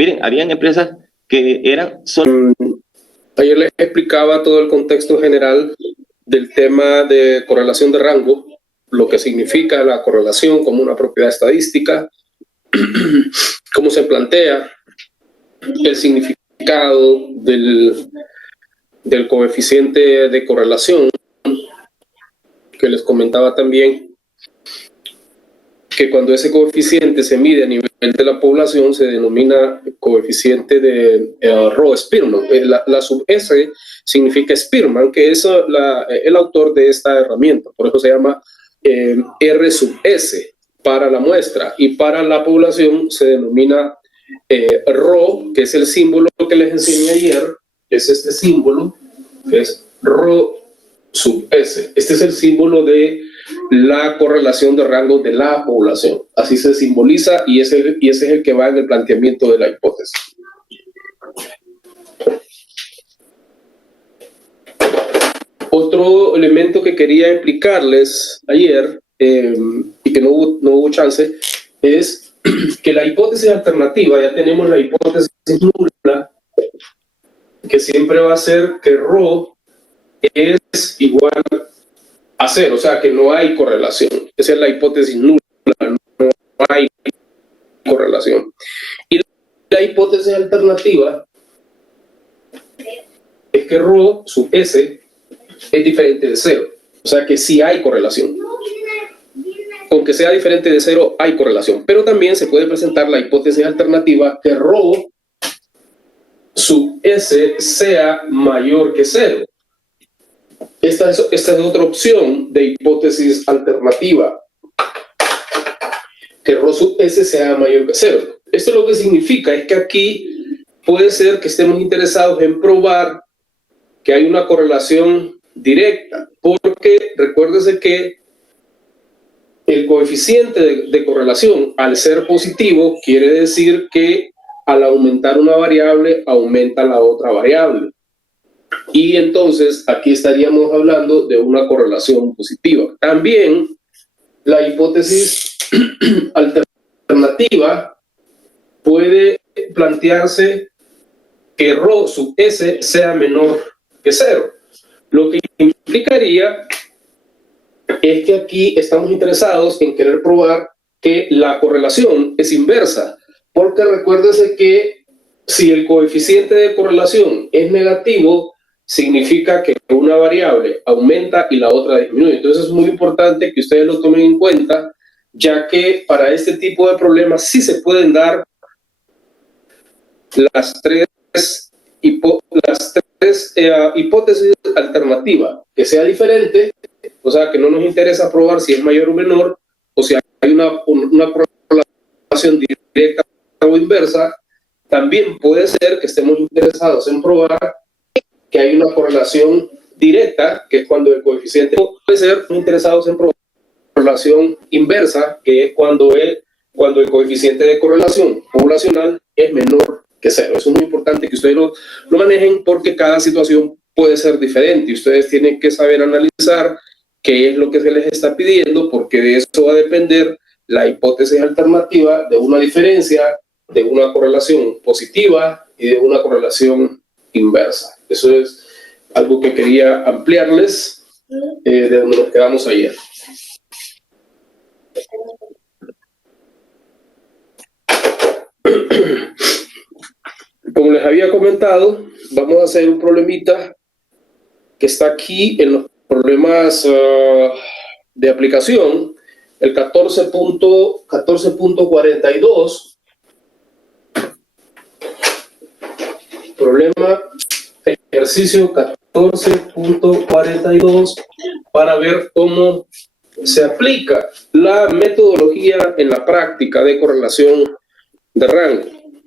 Miren, habían empresas que eran solo... Ayer les explicaba todo el contexto general del tema de correlación de rango, lo que significa la correlación como una propiedad estadística, cómo se plantea el significado del coeficiente de correlación, que les comentaba también que cuando ese coeficiente se mide a nivel de la población se denomina coeficiente de Rho-Spearman. La sub S significa Spearman, que es el autor de esta herramienta. Por eso se llama R sub S para la muestra, y para la población se denomina Rho, que es el símbolo que les enseñé ayer. Es este símbolo, que es Rho sub S. Este es el símbolo de la correlación de rango de la población. Así se simboliza, y ese es el que va en el planteamiento de la hipótesis. Otro elemento que quería explicarles ayer, y que no hubo chance, es que la hipótesis alternativa, ya tenemos la hipótesis nula, que siempre va a ser que Rho es igual a cero, o sea que no hay correlación. Esa es la hipótesis nula, no hay correlación. Y la hipótesis alternativa es que Rho sub S es diferente de cero, o sea que sí hay correlación. Aunque sea diferente de cero, hay correlación. Pero también se puede presentar la hipótesis alternativa que Rho sub S sea mayor que cero. Esta es otra opción de hipótesis alternativa, que Rho sub S sea mayor que cero. Esto lo que significa es que aquí puede ser que estemos interesados en probar que hay una correlación directa, porque recuérdese que el coeficiente de correlación, al ser positivo, quiere decir que al aumentar una variable, aumenta la otra variable. Y entonces aquí estaríamos hablando de una correlación positiva. También la hipótesis alternativa puede plantearse que Rho sub S sea menor que cero. Lo que implicaría es que aquí estamos interesados en querer probar que la correlación es inversa, porque recuérdese que si el coeficiente de correlación es negativo, significa que una variable aumenta y la otra disminuye. Entonces es muy importante que ustedes lo tomen en cuenta, ya que para este tipo de problemas sí se pueden dar las tres hipótesis alternativas, que sea diferente, o sea que no nos interesa probar si es mayor o menor, o si hay una correlación directa o inversa. También puede ser que estemos interesados en probar que hay una correlación directa, que es cuando el coeficiente, puede ser interesados en probar correlación inversa, que es cuando el coeficiente de correlación poblacional es menor que cero. Eso es muy importante que ustedes lo manejen, porque cada situación puede ser diferente y ustedes tienen que saber analizar qué es lo que se les está pidiendo, porque de eso va a depender la hipótesis alternativa de una diferencia, de una correlación positiva y de una correlación inversa. Eso es algo que quería ampliarles de donde nos quedamos ayer. Como les había comentado, vamos a hacer un problemita que está aquí en los problemas de aplicación, el 14.42, problema ejercicio 14.42, para ver cómo se aplica la metodología en la práctica de correlación de rango.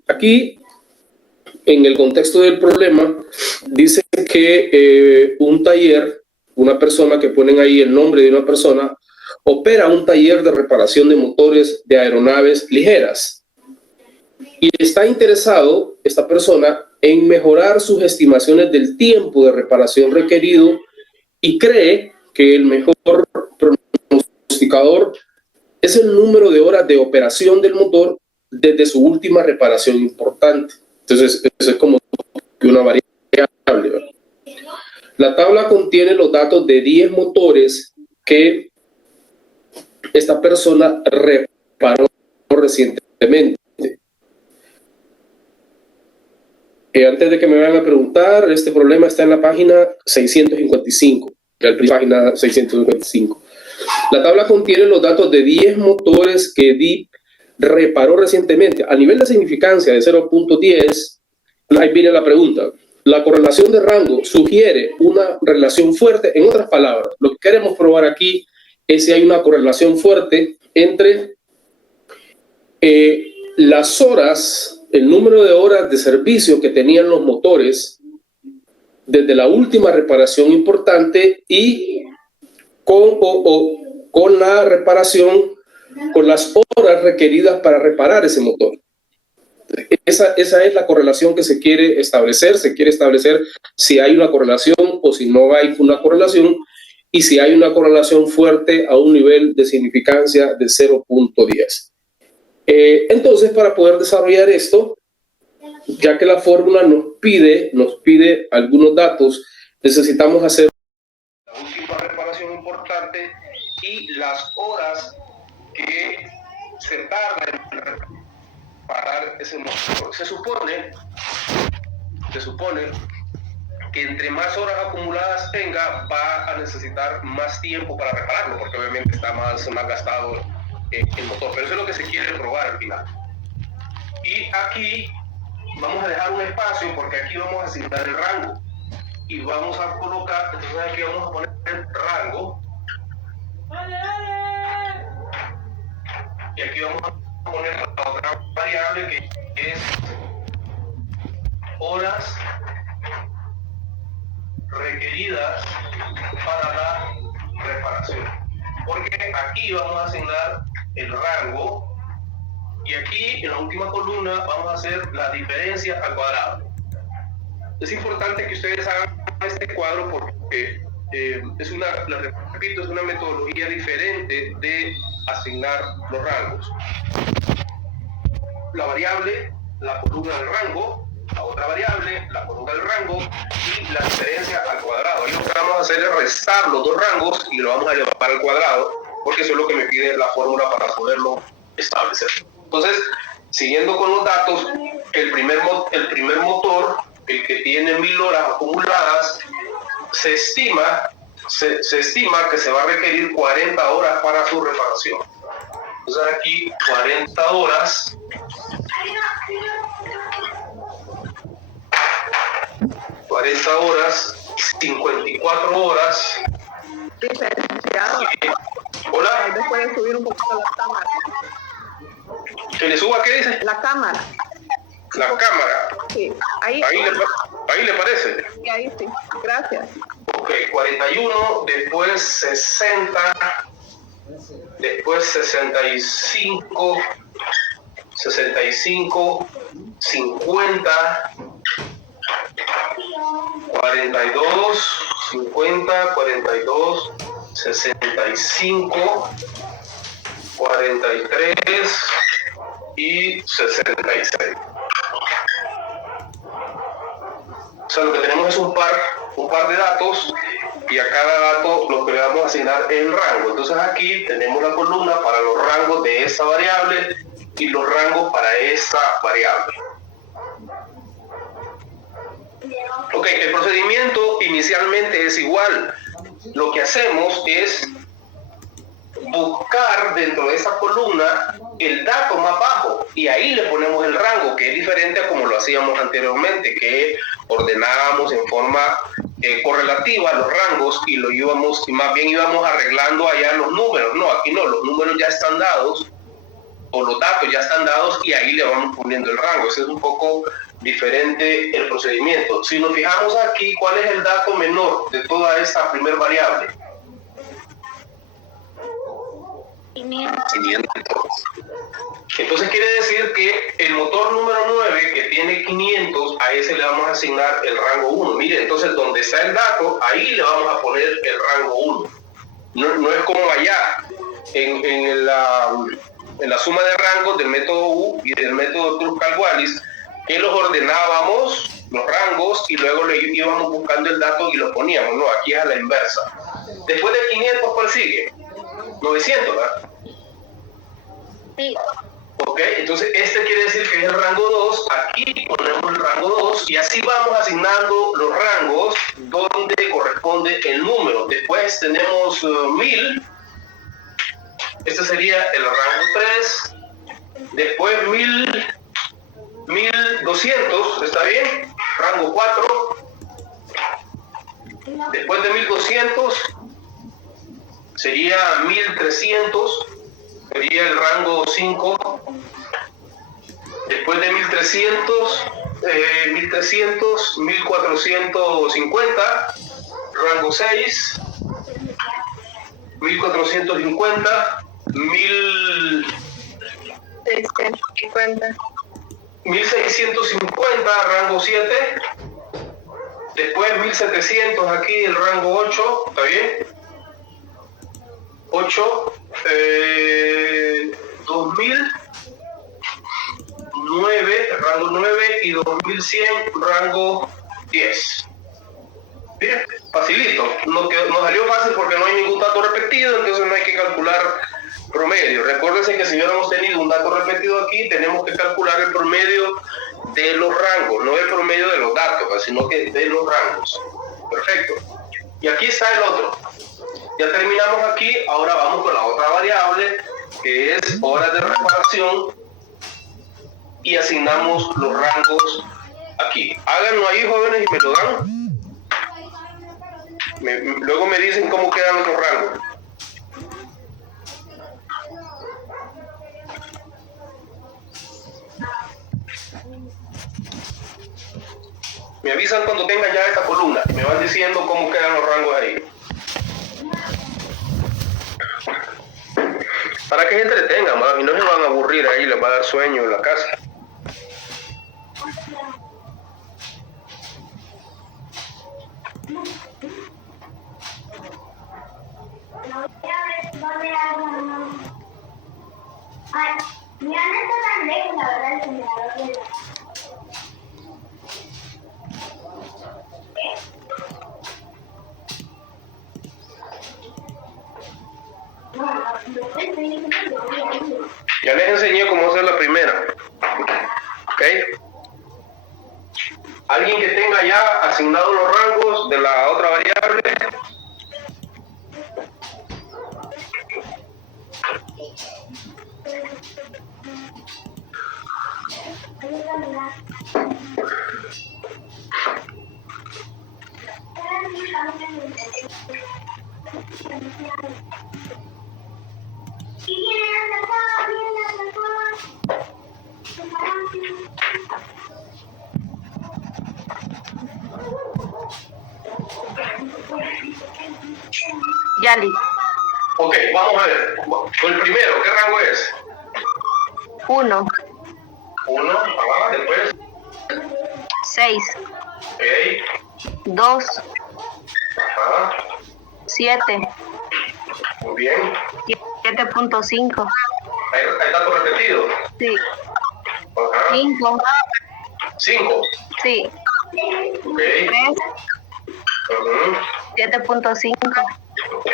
Aquí, en el contexto del problema, dice que un taller, una persona, que ponen ahí el nombre de una persona, opera un taller de reparación de motores de aeronaves ligeras. Y está interesado, esta persona, en mejorar sus estimaciones del tiempo de reparación requerido, y cree que el mejor pronosticador es el número de horas de operación del motor desde su última reparación importante. Entonces, eso es como una variable, ¿verdad? La tabla contiene los datos de 10 motores que esta persona reparó recientemente. Antes de que me vayan a preguntar, este problema está en la página 655, página 655. La tabla contiene los datos de 10 motores que DIP reparó recientemente. A nivel de significancia de 0.10, ahí viene la pregunta. La correlación de rango sugiere una relación fuerte. En otras palabras, lo que queremos probar aquí es si hay una correlación fuerte entre las horas, el número de horas de servicio que tenían los motores desde la última reparación importante y con la reparación, con las horas requeridas para reparar ese motor. Esa es la correlación que se quiere establecer. Se quiere establecer si hay una correlación o si no hay una correlación, y si hay una correlación fuerte a un nivel de significancia de 0.10. Entonces, para poder desarrollar esto, ya que la fórmula nos pide algunos datos, necesitamos hacer la última reparación importante y las horas que se tardan en reparar ese motor. Se supone que entre más horas acumuladas tenga, va a necesitar más tiempo para repararlo, porque obviamente está más gastado el motor. Pero eso es lo que se quiere probar al final. Y aquí vamos a dejar un espacio, porque aquí vamos a asignar el rango. Y vamos a colocar, entonces aquí vamos a poner el rango. Y aquí vamos a poner la otra variable, que es horas requeridas para la reparación, porque aquí vamos a asignar el rango y aquí en la última columna vamos a hacer la diferencia al cuadrado. Es importante que ustedes hagan este cuadro porque es una metodología diferente de asignar los rangos. La variable, la columna del rango, la otra variable, la columna del rango y la diferencia al cuadrado. Y lo que vamos a hacer es restar los dos rangos y lo vamos a elevar al cuadrado, porque eso es lo que me pide la fórmula para poderlo establecer. Entonces, siguiendo con los datos, el primer motor, el que tiene 1000 horas acumuladas, se estima que se va a requerir 40 horas para su reparación. Entonces aquí 40 horas. 40 horas, 54 horas. Hola. ¿Me puede subir un poquito la cámara? ¿Que le suba qué dice? La cámara. La cámara. Sí, ahí le parece. Sí, ahí sí. Gracias. Ok, 41, después 60, después 65, 50, 42, 50, 42, 65, 43 y 66. O sea, lo que tenemos es un par de datos, y a cada dato lo que le vamos a asignar es el rango. Entonces aquí tenemos la columna para los rangos de esta variable y los rangos para esta variable. Ok, el procedimiento inicialmente es igual. Lo que hacemos es buscar dentro de esa columna el dato más bajo y ahí le ponemos el rango, que es diferente a como lo hacíamos anteriormente, que ordenábamos en forma correlativa los rangos y más bien íbamos arreglando allá los números. No, aquí no, los números ya están dados o los datos ya están dados y ahí le vamos poniendo el rango. Ese es un poco diferente el procedimiento. Si nos fijamos aquí, ¿cuál es el dato menor de toda esta primer variable? 500. Entonces quiere decir que el motor número 9, que tiene 500, a ese le vamos a asignar el rango 1. Mire, entonces donde está el dato, ahí le vamos a poner el rango 1. No es como allá, en en la suma de rangos del método U y del método Kruskal-Wallis, que los ordenábamos, los rangos, y luego le íbamos buscando el dato y lo poníamos. No, aquí es a la inversa. Después de 500, ¿cuál sigue? 900, ¿verdad? Sí. Ok, entonces este quiere decir que es el rango 2, aquí ponemos el rango 2 y así vamos asignando los rangos donde corresponde el número. Después tenemos 1000, este sería el rango 3, después 1200, ¿está bien? Rango 4, después de 1200 sería 1300, sería el rango 5. Después de 1300, 1450, rango 6, 1450, 1650, rango 7, después 1700 aquí, el rango 8, ¿está bien? 8, 2009, rango 9 y 2100, rango 10. Bien, facilito. Nos salió fácil porque no hay ningún dato repetido, entonces no hay que calcular promedio. Recuérdense que si hubiéramos tenido un dato repetido aquí, tenemos que calcular el promedio de los rangos, no el promedio de los datos, sino que de los rangos. Perfecto. Y aquí está el otro. Ya terminamos aquí, ahora vamos con la otra variable, que es horas de reparación, y asignamos los rangos aquí. Háganlo ahí, jóvenes, y me lo dan. Luego me dicen cómo quedan los rangos. Me avisan cuando tengan ya esta columna, me van diciendo cómo quedan los rangos ahí. Para que se entretengan, ¿verdad? Y no se van a aburrir ahí, les va a dar sueño en la casa. Ya les enseñé cómo hacer la primera. ¿Ok? ¿Alguien que tenga ya asignados los rangos de la otra variable? Yali. Ok, vamos a ver. El primero, ¿qué rango es? 1, 1, después. 6, Ok, 2, ajá, 7, muy bien. 7.5. ¿Hay datos repetidos? Sí. Ajá. 5. 5. Sí. Ok. 3. 7.5. Ok.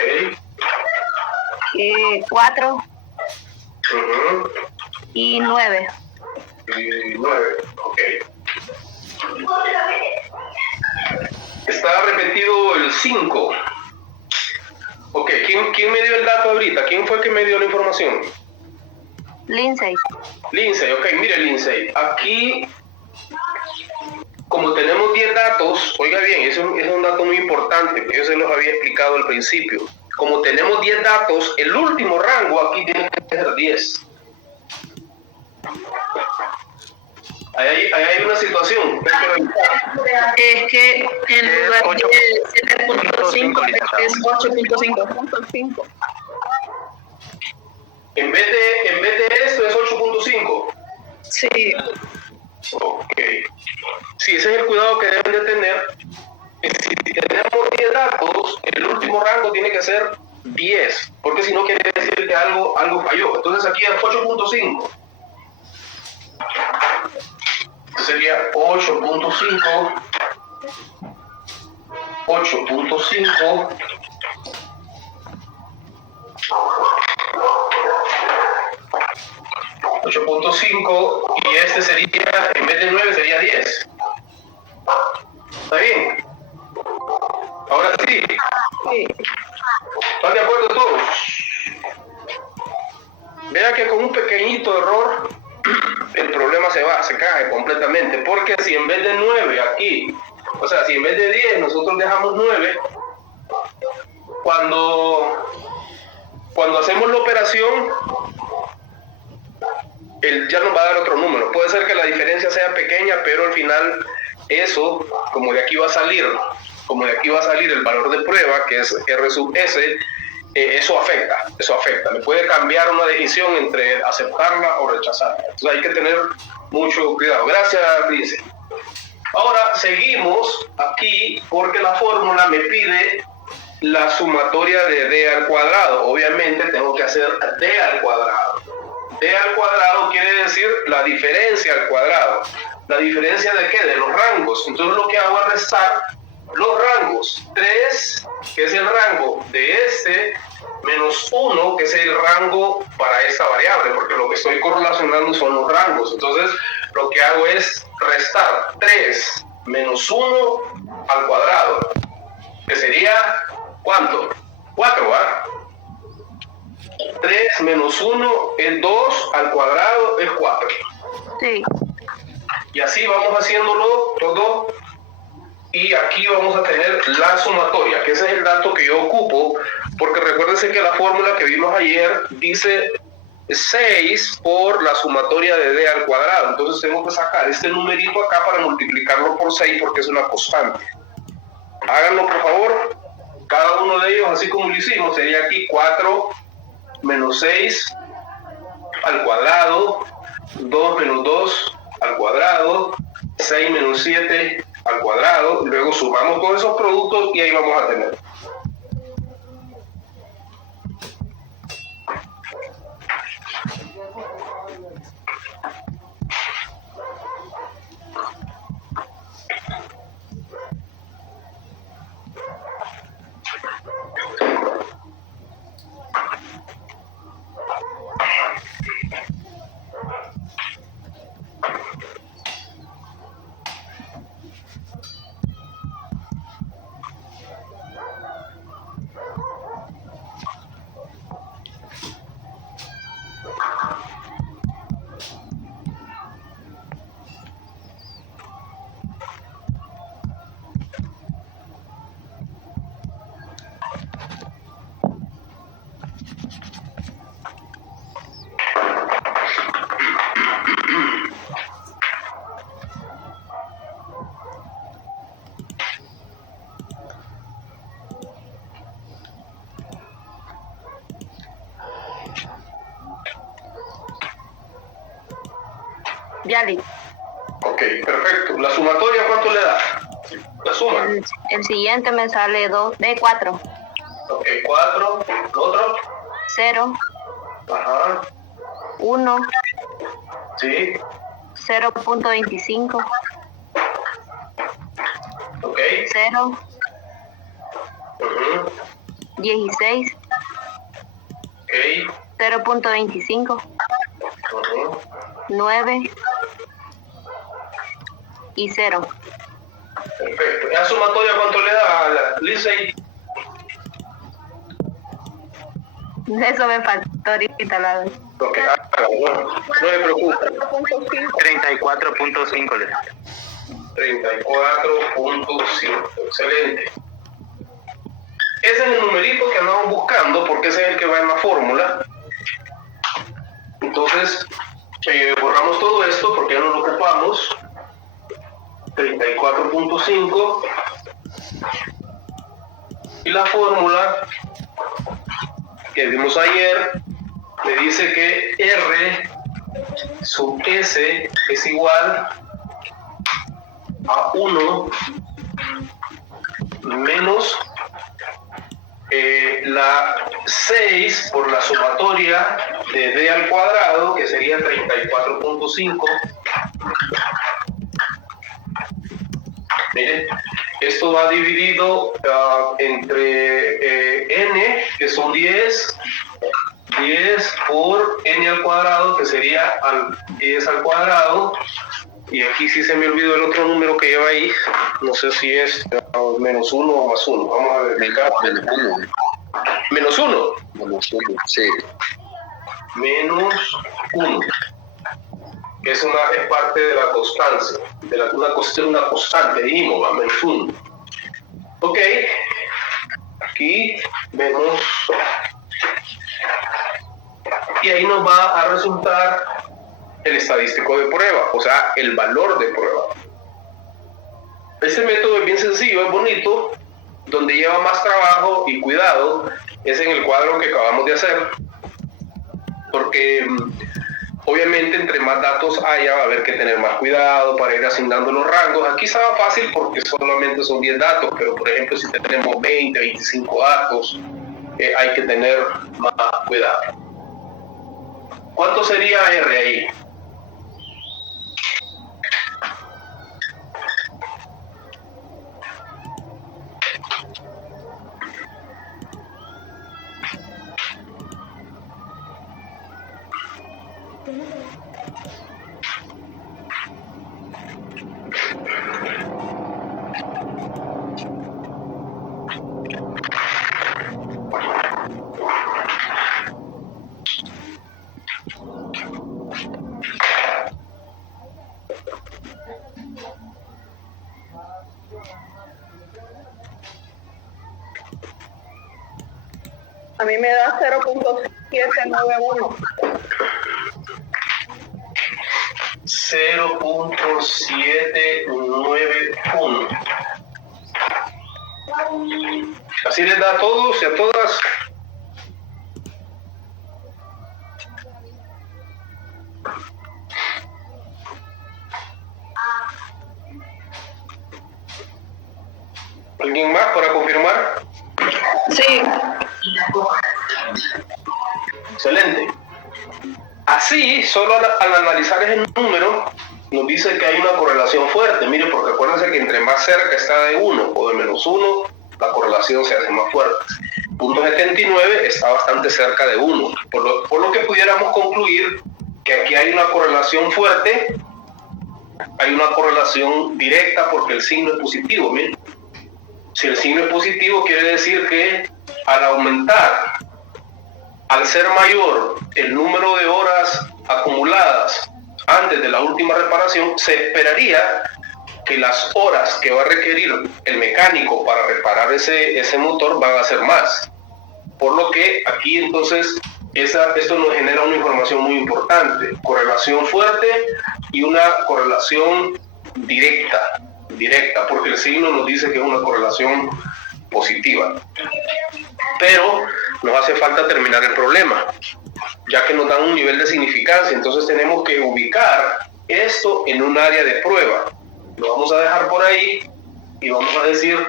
4 Uh-huh. y 9. Y 9. Ok. Está repetido el 5. Ok, ¿quién me dio el dato ahorita? ¿Quién fue que me dio la información? Lindsay. Lindsay, ok, mire Lindsay, aquí como tenemos 10 datos, oiga bien, eso es un dato muy importante, que yo se los había explicado al principio. Como tenemos 10 datos, el último rango aquí tiene que ser 10. Ahí hay una situación. Es que en lugar de 7.5 es 8.5. En vez de esto es 8.5. Sí. Ok. Sí, ese es el cuidado que deben de tener. Si tenemos 10 datos, el último rango tiene que ser 10, porque si no quiere decir que algo falló. Entonces aquí es 8.5. Sería 8.5, 8.5, 8.5 y este sería, en vez de 9 sería 10. ¿Está bien? Ahora sí. ¿Están de acuerdo todos? Vea que con un pequeñito error el problema se cae completamente, porque si en vez de 9 aquí, o sea, si en vez de 10 nosotros dejamos 9, cuando hacemos la operación, él ya nos va a dar otro número. Puede ser que la diferencia sea pequeña, pero al final eso, como de aquí va a salir el valor de prueba, que es R sub S, eso afecta. Me puede cambiar una decisión entre aceptarla o rechazarla. Entonces hay que tener mucho cuidado. Gracias, Lince. Ahora seguimos aquí porque la fórmula me pide la sumatoria de D al cuadrado. Obviamente tengo que hacer D al cuadrado. D al cuadrado quiere decir la diferencia al cuadrado. ¿La diferencia de qué? De los rangos. Entonces lo que hago es restar los rangos. 3, que es el rango de este, menos 1, que es el rango para esta variable, porque lo que estoy correlacionando son los rangos. Entonces lo que hago es restar 3 menos 1 al cuadrado, que sería, ¿cuánto? 4, ¿va? 3 menos 1 es 2, al cuadrado es 4. Sí. Y así vamos haciéndolo todo. Y aquí vamos a tener la sumatoria, que ese es el dato que yo ocupo, porque recuérdense que la fórmula que vimos ayer dice 6 por la sumatoria de D al cuadrado. Entonces tengo que sacar este numerito acá para multiplicarlo por 6, porque es una constante. Háganlo, por favor. Cada uno de ellos, así como lo hicimos, sería aquí 4 menos 6 al cuadrado, 2 menos 2 al cuadrado, 6 menos 7 al cuadrado, luego sumamos todos esos productos y ahí vamos a tener. Yali. Ok, perfecto. ¿La sumatoria cuánto le da? La suma. El siguiente me sale 2, de 4. Ok, 4. ¿Otro? 0, Ajá. 1, Sí. 0.25, Ok. 0, Ujú. 16, Ok. 0.25, Ujú. 9 y 0. Perfecto. ¿La sumatoria cuánto le da a la Lindsay? Eso me faltó ahorita, la verdad. Ok, no me preocupe. 34.5 le da. 34.5. Excelente. Ese es el numerito que andamos buscando porque ese es el que va en la fórmula. Entonces, borramos todo esto porque ya no lo ocupamos. 34.5. Y la fórmula que vimos ayer me dice que R sub S es igual a 1 menos la 6 por la sumatoria de d al cuadrado, que sería 34.5. Miren, esto va dividido entre n, que son 10 por n al cuadrado, que sería 10 al cuadrado, y aquí sí se me olvidó el otro número que lleva ahí, no sé si es menos 1 o más 1, vamos a verificar. Menos 1. Menos 1, sí. Menos 1. Es parte de la constancia, una constante, dijimos, ¿va? Menos 1. Ok, aquí vemos, y ahí nos va a resultar el estadístico de prueba, o sea, el valor de prueba. Este método es bien sencillo, es bonito. Donde lleva más trabajo y cuidado es en el cuadro que acabamos de hacer, porque obviamente entre más datos haya va a haber que tener más cuidado para ir asignando los rangos. Aquí estaba fácil porque solamente son 10 datos, pero por ejemplo si tenemos 20, 25 datos, hay que tener más cuidado. ¿Cuánto sería R ahí? A mí me da 0.791. 0.791. Así les da a todos y a todas. ¿Alguien más para confirmar? Sí. Excelente. Así, solo al analizar ese número, nos dice que hay una correlación fuerte. Mire, porque acuérdense que entre más cerca está de 1 o de menos 1, la correlación se hace más fuerte. Punto 79 está bastante cerca de 1, por lo que pudiéramos concluir que aquí hay una correlación fuerte, hay una correlación directa porque el signo es positivo. Miren, si el signo es positivo quiere decir que al aumentar, al ser mayor el número de horas acumuladas antes de la última reparación, se esperaría que las horas que va a requerir el mecánico para reparar ese motor van a ser más. Por lo que aquí entonces esto nos genera una información muy importante, correlación fuerte y una correlación directa, porque el signo nos dice que es una correlación positiva. Pero nos hace falta terminar el problema, ya que nos dan un nivel de significancia, entonces tenemos que ubicar esto en un área de prueba. Lo vamos a dejar por ahí y vamos a decir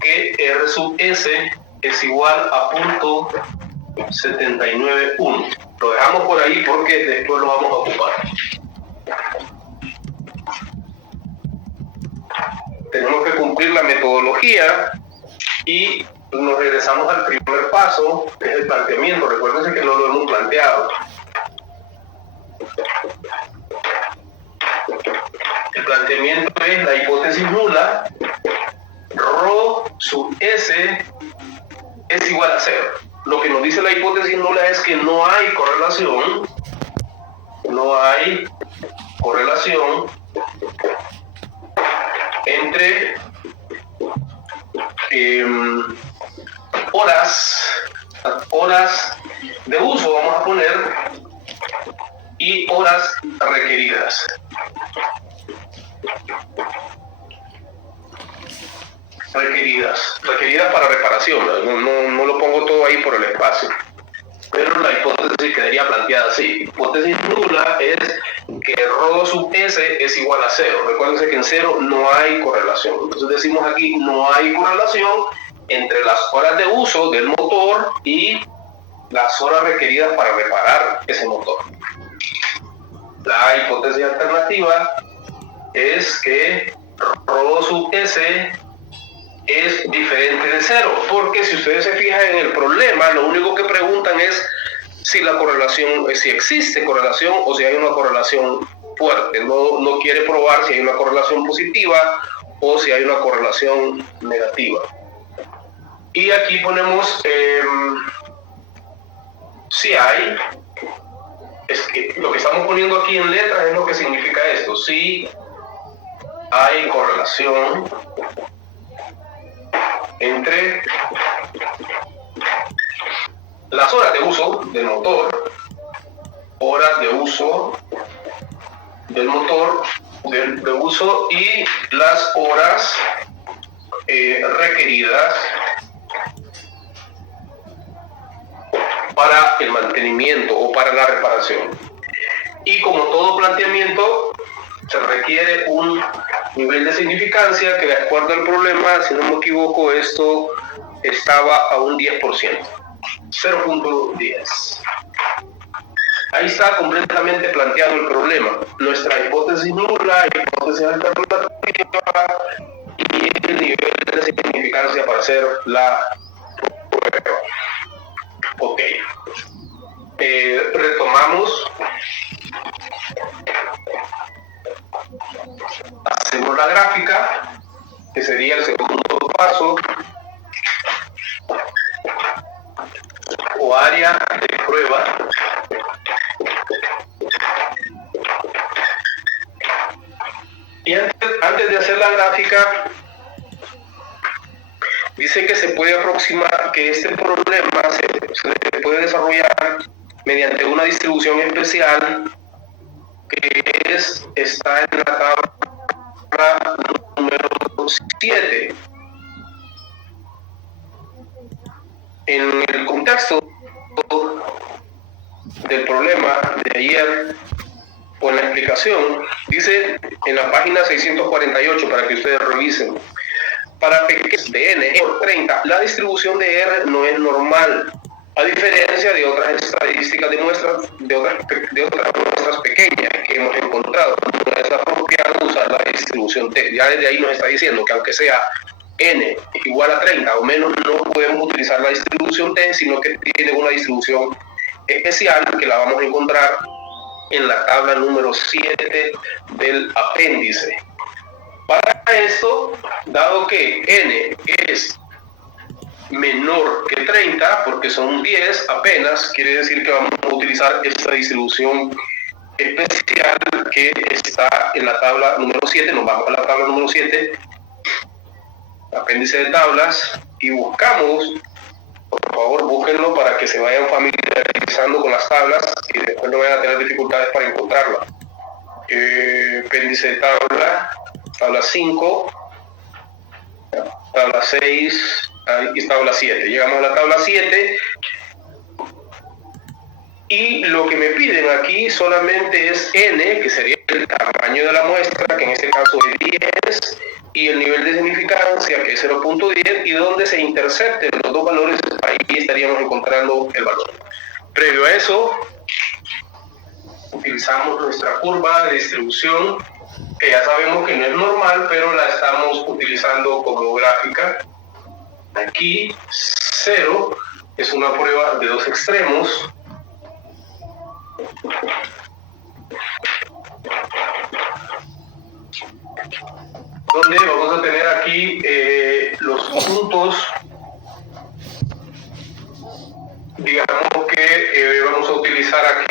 que R sub S es igual a .791. Lo dejamos por ahí porque después lo vamos a ocupar. Tenemos que cumplir la metodología y nos regresamos al primer paso, que es el planteamiento. Recuérdense que no lo hemos planteado. El planteamiento es la hipótesis nula, ρ sub S es igual a 0. Lo que nos dice la hipótesis nula es que no hay correlación entre horas de uso, vamos a poner, y horas requeridas. Requeridas para reparación. No lo pongo todo ahí por el espacio, pero la hipótesis quedaría planteada así. Hipótesis nula es que ρ sub S es igual a 0. Recuérdense que en 0 no hay correlación. Entonces decimos aquí no hay correlación entre las horas de uso del motor y las horas requeridas para reparar ese motor. La hipótesis alternativa es que Rho sub S es diferente de 0, porque si ustedes se fijan en el problema, lo único que preguntan es si la correlación, si existe correlación o si hay una correlación fuerte. No quiere probar si hay una correlación positiva o si hay una correlación negativa. Y aquí ponemos si hay, es que lo que estamos poniendo aquí en letras es lo que significa esto: si hay correlación entre las horas de uso del motor, de uso y las horas requeridas para el mantenimiento o para la reparación. Y como todo planteamiento, se requiere un nivel de significancia que, de acuerdo al problema, si no me equivoco, esto estaba a un 10%, 0.10. Ahí está completamente planteado el problema. Nuestra hipótesis nula, hipótesis alternativa y el nivel de significancia para hacer la prueba. Ok. Retomamos. Hacemos la gráfica, que sería el segundo paso, o área de prueba. Y antes de hacer la gráfica, dice que se puede aproximar, que este problema se puede desarrollar mediante una distribución especial que está en la tabla número 7. En el contexto del problema de ayer, o en la explicación, dice en la página 648, para que ustedes revisen: para pequeños de n por 30, la distribución de R no es normal, a diferencia de otras estadísticas de muestras, de otras muestras pequeñas que hemos encontrado. No es apropiado usar la distribución T. Ya desde ahí nos está diciendo que aunque sea n igual a 30 o menos, no podemos utilizar la distribución T, sino que tiene una distribución especial que la vamos a encontrar en la tabla número 7 del apéndice. Para esto, dado que n es menor que 30, porque son 10 apenas, quiere decir que vamos a utilizar esta distribución especial que está en la tabla número 7. Nos vamos a la tabla número 7, apéndice de tablas, y buscamos, por favor búsquenlo para que se vayan familiarizando con las tablas y después no vayan a tener dificultades para encontrarla. Apéndice de tabla 5, tabla 6 y tabla 7. Llegamos a la tabla 7 y lo que me piden aquí solamente es n, que sería el tamaño de la muestra, que en este caso es 10, y el nivel de significancia, que es 0.10, y donde se intercepten los dos valores, ahí estaríamos encontrando el valor. Previo a eso, utilizamos nuestra curva de distribución, que ya sabemos que no es normal, pero la estamos utilizando como gráfica. Aquí 0 es una prueba de dos extremos. Donde vamos a tener aquí los puntos, digamos que vamos a utilizar aquí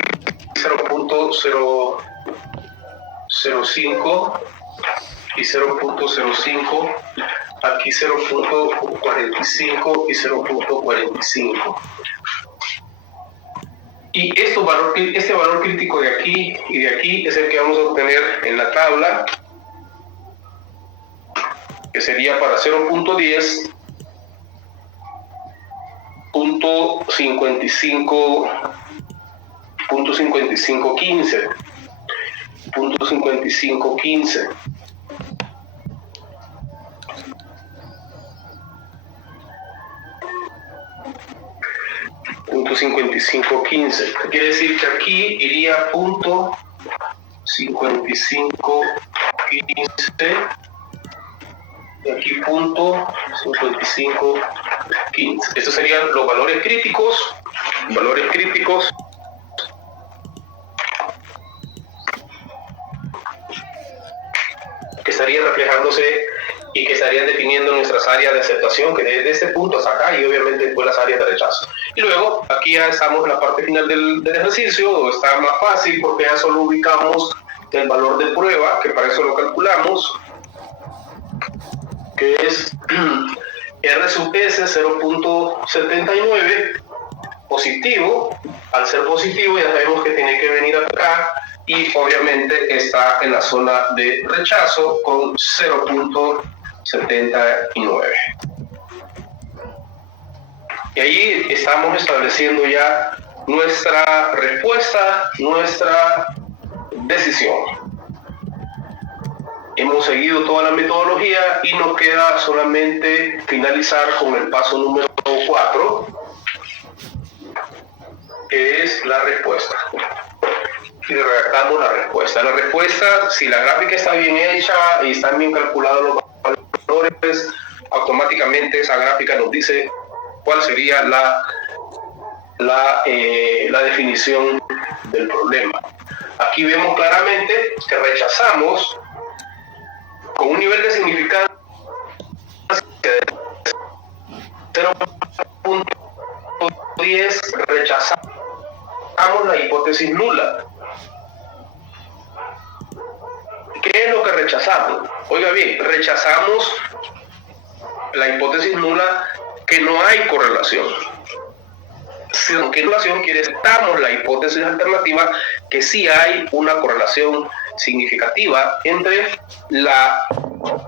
0.005 y 0.05, aquí 0.45 y 0.45. Y este valor crítico de aquí y de aquí es el que vamos a obtener en la tabla, que sería para 0.10, 0.5515. .5515. Quiere decir que aquí iría .5515 y aquí .5515. Estos serían los valores críticos que estarían reflejándose y que estarían definiendo nuestras áreas de aceptación, que desde este punto hasta acá, y obviamente después las áreas de rechazo. Y luego, aquí ya estamos en la parte final del ejercicio, donde está más fácil porque ya solo ubicamos el valor de prueba, que para eso lo calculamos, que es R sub S 0.79, positivo. Al ser positivo ya sabemos que tiene que venir acá, y obviamente está en la zona de rechazo con 0.79. Y ahí estamos estableciendo ya nuestra respuesta, nuestra decisión. Hemos seguido toda la metodología y nos queda solamente finalizar con el paso número 4, que es la respuesta. Y redactamos la respuesta. La respuesta, si la gráfica está bien hecha y están bien calculados los valores, automáticamente esa gráfica nos dice cuál sería la definición del problema. Aquí vemos claramente que rechazamos con un nivel de significancia de 0.10, rechazamos la hipótesis nula. ¿Qué es lo que rechazamos? Oiga bien, rechazamos la hipótesis nula, que no hay correlación. Si no hay correlación, quiere decir que aceptamos la hipótesis alternativa, que sí hay una correlación significativa entre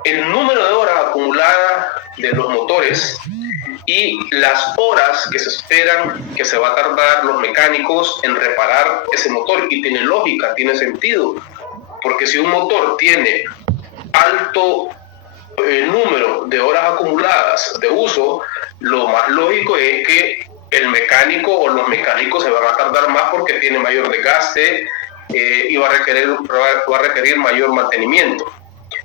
el número de horas acumuladas de los motores y las horas que se esperan que se va a tardar los mecánicos en reparar ese motor. Y tiene lógica, tiene sentido, porque si un motor tiene alto número de horas acumuladas de uso, lo más lógico es que el mecánico o los mecánicos se van a tardar más porque tiene mayor desgaste y va a requerir mayor mantenimiento.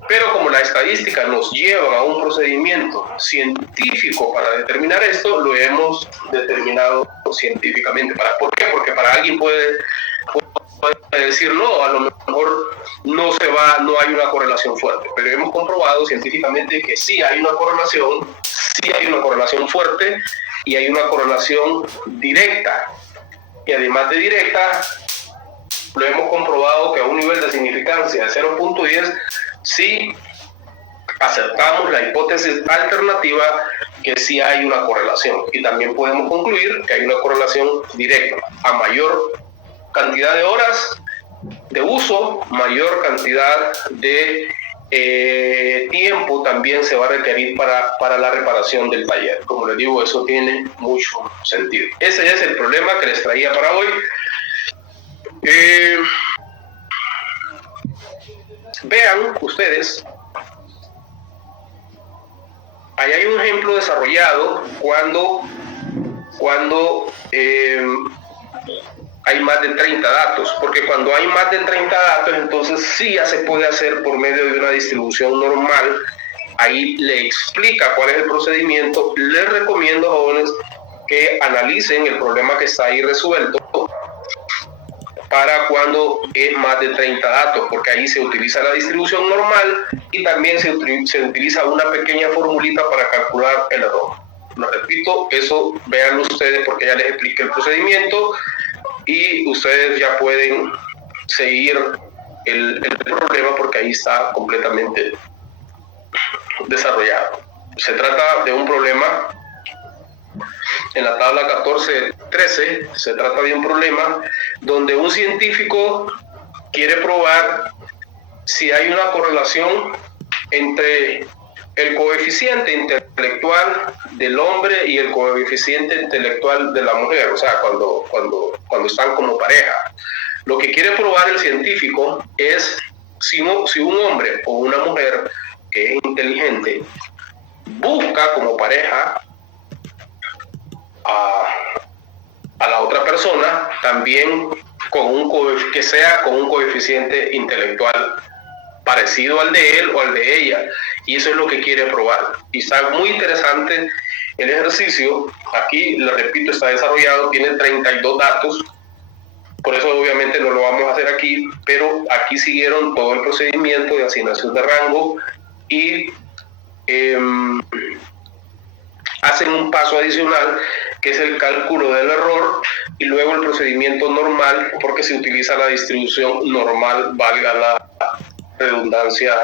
Pero como la estadística nos lleva a un procedimiento científico para determinar esto, lo hemos determinado científicamente. ¿Por qué? Porque para alguien puede decir no, a lo mejor no hay una correlación fuerte, pero hemos comprobado científicamente que sí hay una correlación fuerte, y hay una correlación directa, y además de directa, lo hemos comprobado que a un nivel de significancia de 0.10 sí aceptamos la hipótesis alternativa, que sí hay una correlación, y también podemos concluir que hay una correlación directa. A mayor cantidad de horas de uso, mayor cantidad de tiempo también se va a requerir para la reparación del taller. Como les digo, eso tiene mucho sentido. Ese es el problema que les traía para hoy. Vean ustedes, ahí hay un ejemplo desarrollado cuando hay más de 30 datos, porque cuando hay más de 30 datos, entonces sí ya se puede hacer por medio de una distribución normal. Ahí le explica cuál es el procedimiento. Les recomiendo, jóvenes, que analicen el problema que está ahí resuelto para cuando es más de 30 datos, porque ahí se utiliza la distribución normal y también se utiliza una pequeña formulita para calcular el error. Lo repito, eso véanlo ustedes, porque ya les expliqué el procedimiento y ustedes ya pueden seguir el problema, porque ahí está completamente desarrollado. Se trata de un problema, en la tabla 14-13, se trata de un problema donde un científico quiere probar si hay una correlación entre el coeficiente intelectual del hombre y el coeficiente intelectual de la mujer, o sea, cuando están como pareja. Lo que quiere probar el científico es si un hombre o una mujer que es inteligente busca como pareja a la otra persona también que sea con un coeficiente intelectual parecido al de él o al de ella, y eso es lo que quiere probar. Y está muy interesante el ejercicio. Aquí, le repito, está desarrollado, tiene 32 datos, por eso obviamente no lo vamos a hacer aquí, pero aquí siguieron todo el procedimiento de asignación de rango y hacen un paso adicional, que es el cálculo del error, y luego el procedimiento normal, porque se utiliza la distribución normal, valga la redundancia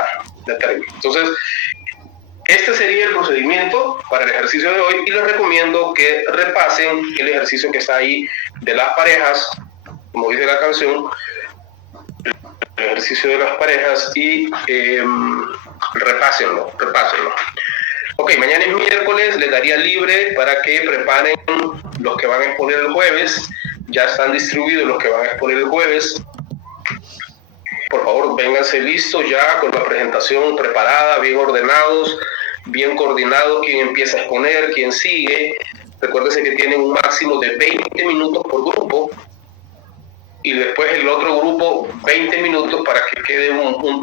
de término. Entonces, este sería el procedimiento para el ejercicio de hoy, y les recomiendo que repasen el ejercicio que está ahí de las parejas, como dice la canción, el ejercicio de las parejas, y repásenlo. Ok, mañana es miércoles, les daría libre para que preparen los que van a exponer el jueves. Ya están distribuidos los que van a exponer el jueves. Por favor, vénganse listos ya con la presentación preparada, bien ordenados, bien coordinados, quién empieza a exponer, quién sigue. Recuérdense que tienen un máximo de 20 minutos por grupo, y después el otro grupo 20 minutos para que quede un tiempo